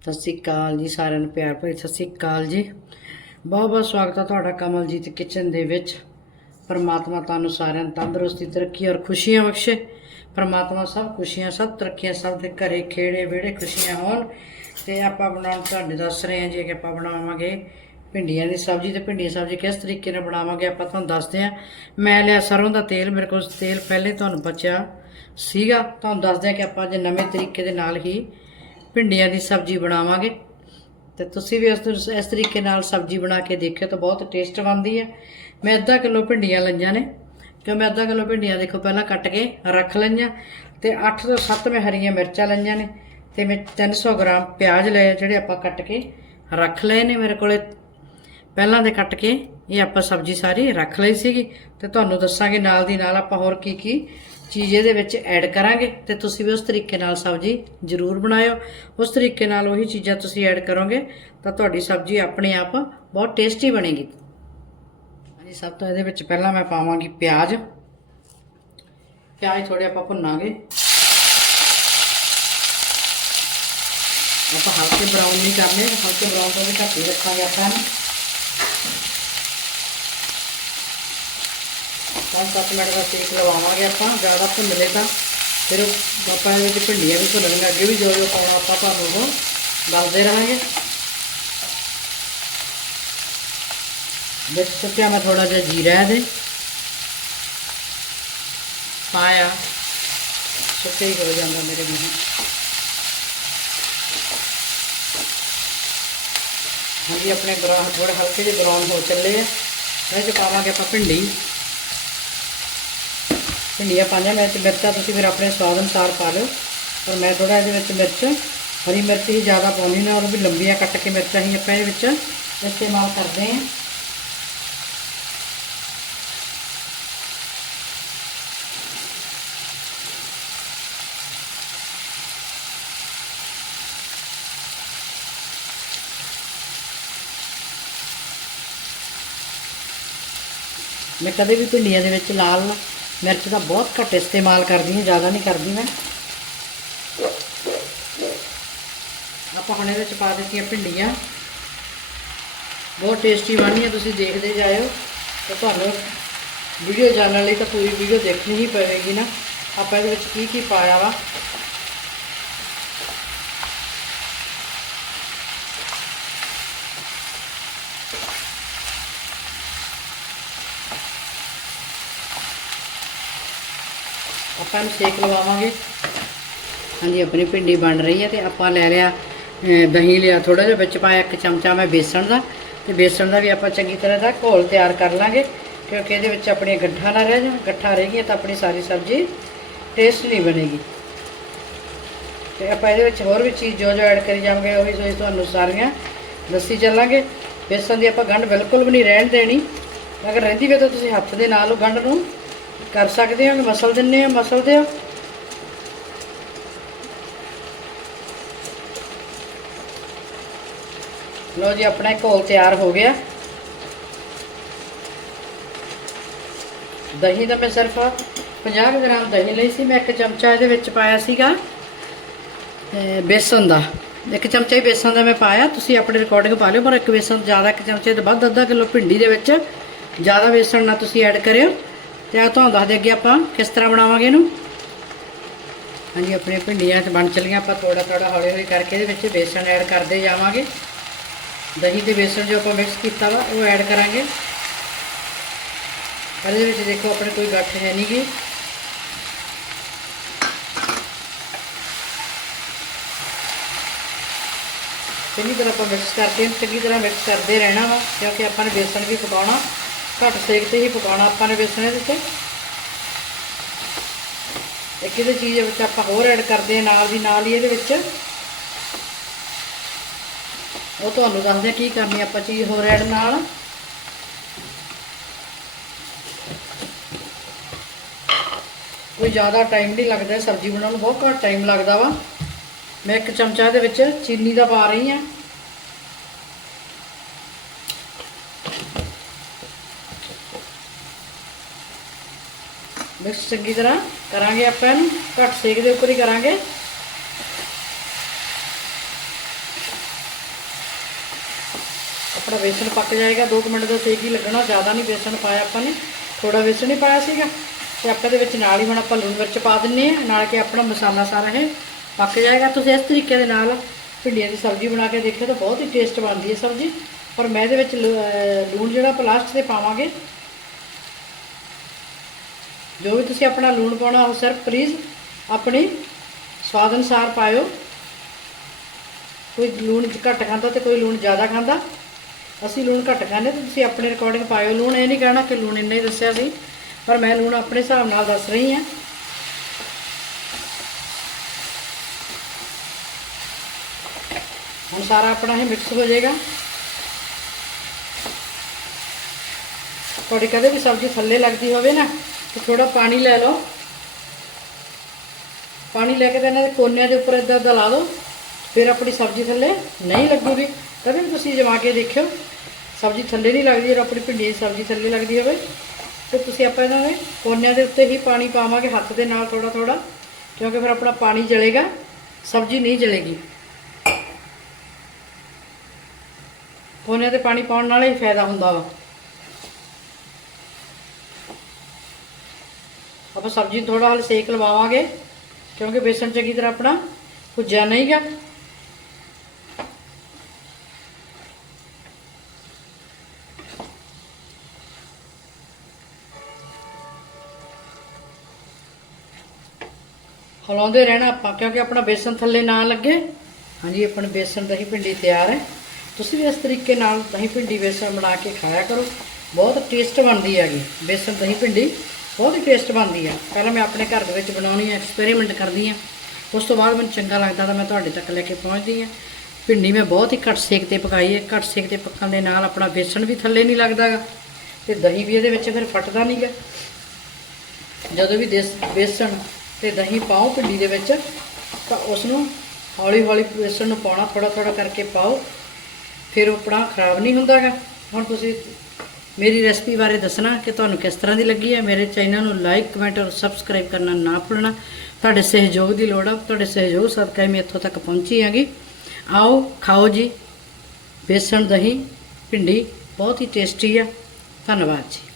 ਸਤਿ ਸ੍ਰੀ ਅਕਾਲ ਜੀ ਸਾਰਿਆਂ ਨੂੰ, ਪਿਆਰ ਭਰੀ ਸਤਿ ਸ੍ਰੀ ਅਕਾਲ ਜੀ। ਬਹੁਤ ਬਹੁਤ ਸਵਾਗਤ ਹੈ ਤੁਹਾਡਾ ਕਮਲਜੀਤ ਕਿਚਨ ਦੇ ਵਿੱਚ। ਪਰਮਾਤਮਾ ਤੁਹਾਨੂੰ ਸਾਰਿਆਂ ਨੂੰ ਤੰਦਰੁਸਤੀ, ਤਰੱਕੀ ਔਰ ਖੁਸ਼ੀਆਂ ਬਖਸ਼ੇ। ਪਰਮਾਤਮਾ ਸਭ ਖੁਸ਼ੀਆਂ, ਸਭ ਤਰੱਕੀਆਂ, ਸਭ ਦੇ ਘਰੇ ਖੇੜੇ ਵਿਹੜੇ ਖੁਸ਼ੀਆਂ ਹੋਣ। ਤੇ ਆਪਾਂ ਬਣਾਉਣ ਤੁਹਾਡੇ ਦੱਸ ਰਹੇ ਹਾਂ ਜੀ ਕਿ ਆਪਾਂ ਬਣਾਵਾਂਗੇ ਭਿੰਡੀਆਂ ਦੀ ਸਬਜ਼ੀ ਤੇ ਭਿੰਡੀਆਂ ਦੀ ਸਬਜ਼ੀ ਕਿਸ ਤਰੀਕੇ ਨਾਲ ਬਣਾਵਾਂਗੇ ਆਪਾਂ ਤੁਹਾਨੂੰ ਦੱਸਦੇ ਹਾਂ। ਮੈਂ ਲਿਆ ਸਰੋਂ ਦਾ ਤੇਲ, ਮੇਰੇ ਕੋਲ ਤੇਲ ਪਹਿਲੇ ਤੁਹਾਨੂੰ ਬਚਿਆ ਸੀਗਾ। ਤੁਹਾਨੂੰ ਦੱਸਦੇ ਹਾਂ ਕਿ ਆਪਾਂ ਅੱਜ ਨਵੇਂ ਤਰੀਕੇ ਦੇ ਨਾਲ ਹੀ ਭਿੰਡੀਆਂ ਦੀ ਸਬਜ਼ੀ ਬਣਾਵਾਂਗੇ। ਤੇ ਤੁਸੀਂ ਵੀ ਇਸ ਇਸ ਤਰੀਕੇ ਨਾਲ ਸਬਜ਼ੀ ਬਣਾ ਕੇ ਦੇਖਿਓ ਤਾਂ ਬਹੁਤ ਟੇਸਟ ਬਣਦੀ ਹੈ। ਮੈਂ ਅੱਧਾ ਕਿਲੋ ਭਿੰਡੀਆਂ ਲਈਆਂ ਨੇ। ਕਿ ਮੈਂ ਅੱਧਾ ਕਿਲੋ ਭਿੰਡੀਆਂ ਦੇਖੋ ਪਹਿਲਾਂ ਕੱਟ ਕੇ ਰੱਖ ਲਈਆਂ ਤੇ 8 ਤੋਂ 7 ਮੈਂ ਹਰੀਆਂ ਮਿਰਚਾਂ ਲਈਆਂ ਨੇ ਤੇ ਮੈਂ 300 ਗ੍ਰਾਮ ਪਿਆਜ਼ ਲਏ ਜਿਹੜੇ ਆਪਾਂ ਕੱਟ ਕੇ ਰੱਖ ਲਏ ਨੇ ਮੇਰੇ ਕੋਲੇ। ਪਹਿਲਾਂ ਦੇ ਕੱਟ ਕੇ ਇਹ ਆਪਾਂ ਸਬਜ਼ੀ ਸਾਰੀ ਰੱਖ ਲਈ ਸੀਗੀ। ਤੇ ਤੁਹਾਨੂੰ ਦੱਸਾਂਗੇ ਨਾਲ ਦੀ ਨਾਲ ਆਪਾਂ ਹੋਰ ਕੀ ਕੀ ਚੀਜ਼ ਇਹਦੇ ਵਿੱਚ ਐਡ ਕਰਾਂਗੇ ਤੇ ਤੁਸੀਂ ਵੀ ਉਸ ਤਰੀਕੇ ਨਾਲ ਸਬਜ਼ੀ ਜ਼ਰੂਰ ਬਣਾਇਓ। ਉਸ ਤਰੀਕੇ ਨਾਲ ਉਹੀ ਚੀਜ਼ਾਂ ਤੁਸੀਂ ਐਡ ਕਰੋਗੇ ਤਾਂ ਤੁਹਾਡੀ ਸਬਜ਼ੀ ਆਪਣੇ ਆਪ ਬਹੁਤ ਟੇਸਟੀ ਬਣੇਗੀ। ਹਾਂਜੀ, ਸਭ ਤੋਂ ਇਹਦੇ ਵਿੱਚ ਪਹਿਲਾਂ ਮੈਂ ਪਾਵਾਂਗੀ ਪਿਆਜ਼। ਪਿਆਜ਼ ਥੋੜੇ ਆਪਾਂ ਭੁੰਨਾਂਗੇ। ਆਪਾਂ ਹਲਕੇ ਬਰਾਊਨ ਨਹੀਂ ਕਰਨੇ, ਹਲਕੇ ਬਰਾਊਨ ਤੋਂ ਵੀ ਘੱਟ ਹੀ ਰੱਖਾਂਗੇ ਆਪਾਂ ਇਹਨੂੰ ਪੰਜ ਸੱਤ ਮਿੰਟ ਦਾ ਸੇਕ ਲਵਾਵਾਂਗੇ ਆਪਾਂ, ਜ਼ਿਆਦਾ ਭੁੰਨ ਤਾਂ। ਫਿਰ ਆਪਾਂ ਇਹਦੇ ਵਿੱਚ ਭਿੰਡੀਆਂ ਵੀ ਭੁੰਨਣਗੇ ਅੱਗੇ ਵੀ ਜੋ ਜੋ ਪਾਉਣਾ ਆਪਾਂ ਤੁਹਾਨੂੰ ਉਹ ਦੱਸਦੇ ਰਹਾਂਗੇ। ਵਿੱਚ ਸੁੱਟਿਆ ਮੈਂ ਥੋੜਾ ਜਿਹਾ ਜੀਰਾ ਇਹਦੇ। ਪਾਇਆ। ਸੁੱਕੇ ਹੀ ਹੋ ਜਾਂਦਾ ਮੇਰੇ ਮੂੰਹ ਹਾਂਜੀ, ਆਪਣੇ ਬਰਾਉਨ ਥੋੜੇ ਹਲਕੇ ਜਿਹੇ ਬਰਾਉਨ ਹੋ ਚੱਲੇ ਆ। ਇਹ 'ਚ ਪਾਵਾਂਗੇ ਆਪਾਂ ਭਿੰਡੀ। ਭਿੰਡੀਆਂ ਪਾਈਆਂ ਮੈਂ ਤੇ ਮਿਰਚਾਂ ਤੁਸੀਂ ਫਿਰ ਆਪਣੇ ਸਵਾਦ ਅਨੁਸਾਰ ਪਾ ਲਿਓ। ਪਰ ਮੈਂ ਥੋੜਾ ਇਹਦੇ ਵਿੱਚ ਮਿਰਚ, ਹਰੀ ਮਿਰਚ ਹੀ ਜ਼ਿਆਦਾ ਪਾਉਣੀ ਨਾ ਉਹ ਵੀ ਲੰਬੀਆਂ ਕੱਟ ਕੇ ਮਿਰਚਾਂ ਹੀ ਆਪਾਂ ਇਹਦੇ ਵਿੱਚ ਇਸਤੇਮਾਲ ਕਰਦੇ ਹਾਂ। ਮੈਂ ਕਦੇ ਵੀ ਭਿੰਡੀਆਂ ਦੇ ਵਿੱਚ ਲਾਲ ਮਿਰਚ ਦਾ ਬਹੁਤ ਘੱਟ ਇਸਤੇਮਾਲ ਕਰਦੀ ਹਾਂ, ਜ਼ਿਆਦਾ ਨਹੀਂ ਕਰਦੀ ਮੈਂ। ਆਪਾਂ ਹੁਣ ਇਹਦੇ ਵਿੱਚ ਪਾ ਦਿੱਤੀਆਂ ਭਿੰਡੀਆਂ। ਬਹੁਤ ਟੇਸਟੀ ਬਣਨੀਆਂ, ਤੁਸੀਂ ਦੇਖਦੇ ਜਾਇਓ। ਤਾਂ ਤੁਹਾਨੂੰ ਵੀਡੀਓ ਜਾਣਨ ਲਈ ਤਾਂ ਪੂਰੀ ਵੀਡੀਓ ਦੇਖਣੀ ਹੀ ਪਵੇਗੀ ਨਾ। ਆਪਾਂ ਇਹਦੇ ਵਿੱਚ ਕੀ ਕੀ ਪਾਇਆ ਵਾ? ਆਪਾਂ ਨੂੰ ਸੇਕ ਲਵਾਵਾਂਗੇ। ਹਾਂਜੀ, ਆਪਣੀ ਭਿੰਡੀ ਬਣ ਰਹੀ ਹੈ ਤੇ ਆਪਾਂ ਲੈ ਲਿਆ ਦਹੀਂ ਲਿਆ ਥੋੜਾ ਜਿਹਾ, ਵਿੱਚ ਪਾਇਆ ਇੱਕ ਚਮਚਾ ਮੈਂ ਬੇਸਣ ਦਾ। ਤੇ ਬੇਸਣ ਦਾ ਵੀ ਆਪਾਂ ਚੰਗੀ ਤਰ੍ਹਾਂ ਦਾ ਘੋਲ ਤਿਆਰ ਕਰ ਲਾਂਗੇ, ਕਿਉਂਕਿ ਇਹਦੇ ਵਿੱਚ ਆਪਣੀਆਂ ਗੱਠਾਂ ਨਾ ਰਹਿ ਜਾਣ, ਗੱਠਾਂ ਰਹਿ ਗਈਆਂ ਤਾਂ ਆਪਣੀ ਸਾਰੀ ਸਬਜ਼ੀ ਟੇਸਟ ਨਹੀਂ ਬਣੇਗੀ। ਤੇ ਆਪਾਂ ਇਹਦੇ ਵਿੱਚ ਹੋਰ ਵੀ ਚੀਜ਼ ਜੋ ਜੋ ਐਡ ਕਰੀ ਜਾਵਾਂਗੇ, ਉਹੀ ਸੋਈ ਤੁਹਾਨੂੰ ਸਾਰੀਆਂ ਦੱਸੀ ਚੱਲਾਂਗੇ। ਬੇਸਣ ਦੀ ਆਪਾਂ ਗੰਢ ਬਿਲਕੁਲ ਵੀ ਨਹੀਂ ਰਹਿਣ ਦੇਣੀ। ਅਗਰ ਰਹਿੰਦੀ ਵੇ ਤਾਂ ਤੁਸੀਂ ਹੱਥ ਦੇ ਨਾਲ ਉਹ ਗੰਢ ਨੂੰ ਕਰ ਸਕਦੇ ਹੋ ਮਸਲ ਦਿੰਨੇ ਹੋ, ਮਸਲ ਦਿਓ। ਲੋ ਜੀ, ਆਪਣਾ ਘੋਲ ਤਿਆਰ ਹੋ ਗਿਆ। ਦਹੀਂ ਦਾ ਮੈਂ ਸਿਰਫ 50 ਗ੍ਰਾਮ ਦਹੀਂ ਲਈ ਸੀ, ਮੈਂ ਇੱਕ ਚਮਚਾ ਇਹਦੇ ਵਿੱਚ ਪਾਇਆ ਸੀਗਾ, ਤੇ ਬੇਸਨ ਦਾ। ਇੱਕ ਚਮਚਾ ਹੀ ਬੇਸਨ ਦਾ ਮੈਂ ਪਾਇਆ, ਤੁਸੀਂ ਆਪਣੇ ਰਿਕਾਰਡਿੰਗ ਪਾ ਲਿਓ, ਪਰ ਇੱਕ ਬੇਸਨ ਜ਼ਿਆਦਾ, ਇੱਕ ਚਮਚੇ ਤੋਂ ਵੱਧ, ਅੱਧਾ ਕਿਲੋ ਭਿੰਡੀ ਦੇ ਵਿੱਚ ਜ਼ਿਆਦਾ ਬੇਸਨ ਨਾ ਤੁਸੀਂ ਐਡ ਕਰਿਓ। ਤੇ ਆ ਤੁਹਾਨੂੰ ਦੱਸ ਦੇ ਅੱਗੇ ਆਪਾਂ ਕਿਸ ਤਰ੍ਹਾਂ ਬਣਾਵਾਂਗੇ ਇਹਨੂੰ। ਹਾਂਜੀ, ਆਪਣੀਆਂ ਭਿੰਡੀਆਂ ਤੇ ਬਣ ਚਲੀਆਂ, ਆਪਾਂ ਥੋੜਾ ਥੋੜਾ ਹੌਲੀ ਹੌਲੀ ਕਰਕੇ ਇਹਦੇ ਵਿੱਚ ਬੇਸਣ ਐਡ ਕਰਦੇ ਜਾਵਾਂਗੇ। ਦਹੀਂ ਤੇ ਬੇਸਣ ਜੋ ਆਪਾਂ ਮਿਕਸ ਕੀਤਾ ਵਾ, ਉਹ ਐਡ ਕਰਾਂਗੇ। ਪਰ ਇਹਦੇ ਵਿੱਚ ਦੇਖੋ, ਆਪਣੇ ਕੋਈ ਗੱਠ ਹੈ ਨਹੀਂਗੀ ਚੰਗੀ ਤਰ੍ਹਾਂ ਆਪਾਂ ਮਿਕਸ ਕਰਕੇ, ਚੰਗੀ ਤਰ੍ਹਾਂ ਮਿਕਸ ਕਰਦੇ ਰਹਿਣਾ ਵਾ, ਕਿਉਂਕਿ ਆਪਾਂ ਨੇ ਬੇਸਣ ਵੀ ਪਕਾਉਣਾ। ਘੱਟ ਸੇਕ ਤੇ ਹੀ ਪਕਾਉਣਾ, ਆਪਾਂ ਨੇ ਬੇਸਣ ਇਹਦੇ ਤੇ। ਇੱਕ ਇਹਦੇ ਚੀਜ਼ ਵਿੱਚ ਆਪਾਂ ਹੋਰ ਐਡ ਕਰਦੇ ਹਾਂ, ਨਾਲ ਦੀ ਨਾਲ ਹੀ ਇਹਦੇ ਵਿੱਚ। ਉਹ ਤੁਹਾਨੂੰ ਦੱਸਦੇ ਹਾਂ ਕੀ ਕਰਨੀ ਆਪਾਂ ਚੀਜ਼ ਹੋਰ ਐਡ ਨਾਲ। ਕੋਈ ਜ਼ਿਆਦਾ ਟਾਈਮ ਨਹੀਂ ਲੱਗਦਾ, ਸਬਜ਼ੀ ਬਣਾਉਣ ਨੂੰ ਬਹੁਤ ਘੱਟ ਟਾਈਮ ਲੱਗਦਾ ਵਾ। ਮੈਂ ਇੱਕ ਚਮਚਾ ਦੇ ਵਿੱਚ ਚੀਨੀ ਦਾ ਪਾ ਰਹੀ ਹਾਂ। ਮਿਕਸ ਚੰਗੀ ਤਰ੍ਹਾਂ ਕਰਾਂਗੇ ਆਪਾਂ ਇਹਨੂੰ, ਘੱਟ ਸੇਕ ਦੇ ਉੱਪਰ ਹੀ ਕਰਾਂਗੇ। ਆਪਣਾ ਵੇਸਣ ਪੱਕ ਜਾਏਗਾ 2 ਮਿੰਟ ਦਾ ਸੇਕ ਹੀ ਲੱਗਣਾ, ਜ਼ਿਆਦਾ ਨਹੀਂ ਵੇਸਣ ਪਾਇਆ ਆਪਾਂ ਨੇ ਥੋੜਾ ਵੇਸਣ ਹੀ ਪਾਇਆ ਸੀਗਾ। ਤੇ ਆਪਾਂ ਦੇ ਵਿੱਚ ਨਾਲ ਹੀ ਹੁਣ ਆਪਾਂ ਲੂਣ ਮਿਰਚ ਪਾ ਦਿੰਨੇ ਆ, ਨਾਲ ਕਿ ਆਪਣਾ ਮਸਾਲਾ ਸਾਰਾ ਇਹ ਪੱਕ ਜਾਏਗਾ। ਤੁਸੀਂ ਇਸ ਤਰੀਕੇ ਦੇ ਨਾਲ ਭਿੰਡੀਆਂ ਦੀ ਸਬਜ਼ੀ ਬਣਾ ਕੇ ਦੇਖਿਓ ਤਾਂ ਬਹੁਤ ਹੀ ਟੇਸਟ ਬਣਦੀ ਹੈ ਸਬਜ਼ੀ। ਪਰ ਮੈਂ ਇਹਦੇ ਵਿੱਚ ਲੂ- ਲੂਣ ਜਿਹੜਾ ਪਲਾਸਟ ਤੇ ਪਾਵਾਂਗੇ ਜੋ ਵੀ ਤੁਸੀਂ ਆਪਣਾ ਲੂਣ ਪਾਉਣਾ ਉਹ ਸਿਰਫ ਪਲੀਜ਼ ਆਪਣੀ ਸਵਾਦ ਅਨੁਸਾਰ ਪਾਇਓ। ਕੋਈ ਲੂਣ ਘੱਟ ਖਾਂਦਾ ਤੇ ਕੋਈ ਲੂਣ ਜ਼ਿਆਦਾ ਖਾਂਦਾ। ਅਸੀਂ ਲੂਣ ਘੱਟ ਖਾਂਦੇ ਤੇ ਤੁਸੀਂ ਆਪਣੇ ਰਿਕਾਰਡਿੰਗ ਪਾਇਓ। ਲੂਣ ਇਹ ਨਹੀਂ ਕਹਿਣਾ ਕਿ ਲੂਣ ਇੰਨਾ ਹੀ ਦੱਸਿਆ ਸੀ, ਪਰ ਮੈਂ ਲੂਣ ਆਪਣੇ ਹਿਸਾਬ ਨਾਲ ਦੱਸ ਰਹੀ ਹਾਂ। ਹੁਣ ਸਾਰਾ ਆਪਣਾ ਇਹ ਮਿਕਸ ਹੋ ਜਾਏਗਾ। ਤੁਹਾਡੀ ਕਦੇ ਵੀ ਸਬਜ਼ੀ ਥੱਲੇ ਲੱਗਦੀ ਹੋਵੇ ਨਾ ਤੇ ਥੋੜਾ ਪਾਣੀ ਲੈ ਲਓ। ਪਾਣੀ ਲੈ ਕੇ ਤਾਂ ਇਹਨਾਂ ਦੇ ਕੋਨਿਆਂ ਦੇ ਉੱਪਰ ਇਦਾਂ ਇਦਾਂ ਲਾ ਦਿਓ। ਫਿਰ ਆਪਣੀ ਸਬਜ਼ੀ ਥੱਲੇ ਨਹੀਂ ਲੱਗੂਗੀ। ਕਦੇ ਵੀ ਤੁਸੀਂ ਜਮਾ ਕੇ ਦੇਖਿਓ। ਸਬਜ਼ੀ ਥੱਲੇ ਨਹੀਂ ਲੱਗਦੀ ਜਦੋਂ ਆਪਣੀ ਭਿੰਡੀ ਦੀ ਸਬਜ਼ੀ ਥੱਲੇ ਲੱਗਦੀ ਹੋਵੇ। ਤੇ ਤੁਸੀਂ ਆਪਾਂ ਇਹਨਾਂ ਦੇ ਕੋਨਿਆਂ ਦੇ ਉੱਤੇ ਹੀ ਪਾਣੀ ਪਾਵਾਂਗੇ, ਹੱਥ ਦੇ ਨਾਲ ਥੋੜਾ ਥੋੜਾ ਕਿਉਂਕਿ ਫਿਰ ਆਪਣਾ ਪਾਣੀ ਜਲੇਗਾ, ਸਬਜ਼ੀ ਨਹੀਂ ਜਲੇਗੀ। ਕੋਨਿਆਂ ਤੇ ਪਾਣੀ ਪਾਉਣ ਨਾਲ ਹੀ ਫਾਇਦਾ ਹੁੰਦਾ ਵਾ। ਆਪਾਂ ਸਬਜ਼ੀ ਨੂੰ ਥੋੜਾ ਹਲ ਸੇਕ ਲਵਾਵਾਂਗੇ, ਕਿਉਂਕਿ ਬੇਸਣ ਚੰਗੀ ਤਰ੍ਹਾਂ ਆਪਣਾ ਭੁੱਜਿਆ ਨਹੀਂਗਾ ਹਲਾਉਂਦੇ ਰਹਿਣਾ ਆਪਾਂ, ਕਿਉਂਕਿ ਆਪਣਾ ਬੇਸਣ ਥੱਲੇ ਨਾ ਲੱਗੇ। ਹਾਂਜੀ, ਆਪਣਾ ਬੇਸਣ ਦਹੀਂ ਭਿੰਡੀ ਤਿਆਰ ਹੈ। ਤੁਸੀਂ ਵੀ ਇਸ ਤਰੀਕੇ ਨਾਲ ਦਹੀਂ ਭਿੰਡੀ ਬੇਸਣ ਬਣਾ ਕੇ ਖਾਇਆ ਕਰੋ। ਬਹੁਤ ਟੇਸਟ ਬਣਦੀ ਹੈਗੀ ਬੇਸਣ ਦਹੀਂ ਭਿੰਡੀ। ਬਹੁਤ ਹੀ ਟੇਸਟ ਬਣਦੀ ਹੈ ਪਹਿਲਾਂ ਮੈਂ ਆਪਣੇ ਘਰ ਦੇ ਵਿੱਚ ਬਣਾਉਣੀ ਹੈ ਐਕਸਪੈਰੀਮੈਂਟ ਕਰਦੀ ਹਾਂ ਉਸ ਤੋਂ ਬਾਅਦ ਮੈਨੂੰ ਚੰਗਾ ਲੱਗਦਾ ਤਾਂ ਮੈਂ ਤੁਹਾਡੇ ਤੱਕ ਲੈ ਕੇ ਪਹੁੰਚਦੀ ਹਾਂ ਭਿੰਡੀ ਮੈਂ ਬਹੁਤ ਹੀ ਘੱਟ ਸੇਕ ਤੇ ਪਕਾਈ ਹੈ ਘੱਟ ਸੇਕ ਤੇ ਪੱਕਣ ਦੇ ਨਾਲ ਆਪਣਾ ਬੇਸਣ ਵੀ ਥੱਲੇ ਨਹੀਂ ਲੱਗਦਾਗਾ। ਤੇ ਦਹੀਂ ਵੀ ਇਹਦੇ ਵਿੱਚ ਫਿਰ ਫਟਦਾ ਨਹੀਂਗਾ ਜਦੋਂ ਵੀ ਦੇਸ, ਬੇਸਣ ਤੇ ਦਹੀਂ ਪਾਓ ਭਿੰਡੀ ਦੇ ਵਿੱਚ, ਤਾਂ ਉਸ ਨੂੰ ਹੌਲੀ ਹੌਲੀ ਬੇਸਣ ਨੂੰ ਪਾਉਣਾ ਥੋੜਾ ਥੋੜਾ ਕਰਕੇ ਪਾਓ। ਫਿਰ ਉਹ ਆਪਣਾ ਖਰਾਬ ਨਹੀਂ ਹੁੰਦਾਗਾ। ਹੁਣ ਤੁਸੀਂ ਮੇਰੀ ਰੈਸਪੀ ਬਾਰੇ ਦੱਸਣਾ ਕਿ ਤੁਹਾਨੂੰ ਕਿਸ ਤਰ੍ਹਾਂ ਦੀ ਲੱਗੀ ਹੈ? ਮੇਰੇ ਚੈਨਲ ਨੂੰ ਲਾਈਕ ਕਮੈਂਟ ਔਰ ਸਬਸਕ੍ਰਾਈਬ ਕਰਨਾ ਨਾ ਭੁੱਲਣਾ। ਤੁਹਾਡੇ ਸਹਿਯੋਗ ਦੀ ਲੋੜ ਆ। ਤੁਹਾਡੇ ਸਹਿਯੋਗ ਸਦਕਾ ਹੀ ਮੈਂ ਇੱਥੋਂ ਤੱਕ ਪਹੁੰਚੀ ਹੈਗੀ। ਆਓ, ਖਾਓ ਜੀ। ਬੇਸਣ, ਦਹੀਂ, ਭਿੰਡੀ ਬਹੁਤ ਹੀ ਟੇਸਟੀ ਆ। ਧੰਨਵਾਦ ਜੀ।